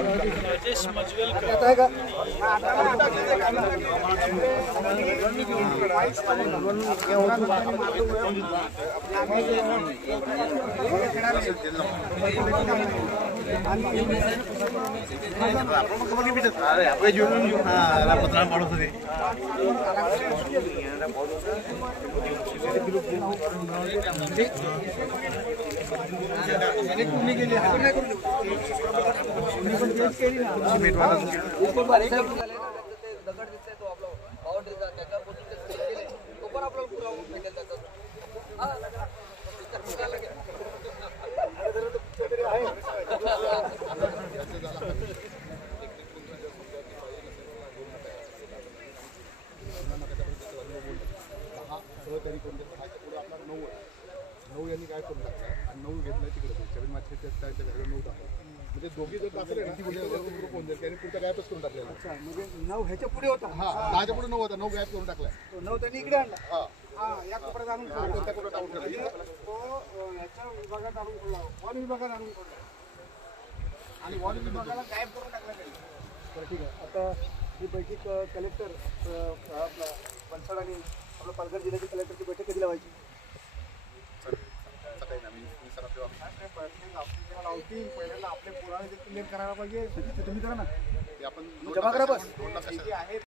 राजेश मजवेलकर नऊ यांनी काय करून टाकलं आणि 9 घेतलं तिकडे छबीन माछेच्या त्याच्या घरी 9 टाकलं म्हणजे दोघी जर असले ना ग्रुप होऊन जाईल त्यांनी पुढचा गायबच करून टाकलेला. अच्छा म्हणजे 9 ह्याच्या पुढे होता. हा 10च्या पुढे 9 होता 9 गायब करून टाकलाय. 9 त्यांनी इकडे आणला. हा हा या कोपऱ्यात आणून त्या कोपऱ्यात टाकून टाकला. तो ह्याच्या विभागात आणून ठेवला वन विभागात आणून ठेवला आणि वन विभागाला गायब करून टाकला त्यांनी. बरं ठीक आहे. आता ही बैठक कलेक्टर आपला बनसोड आणि आपलं पालघर जिल्ह्याच्या कलेक्टरची बैठक कधी लावायची? पहिल्यांदा आपले पुरावे जे क्लिअर करायला पाहिजे तुम्ही करा ना. आपण जमा करा बस.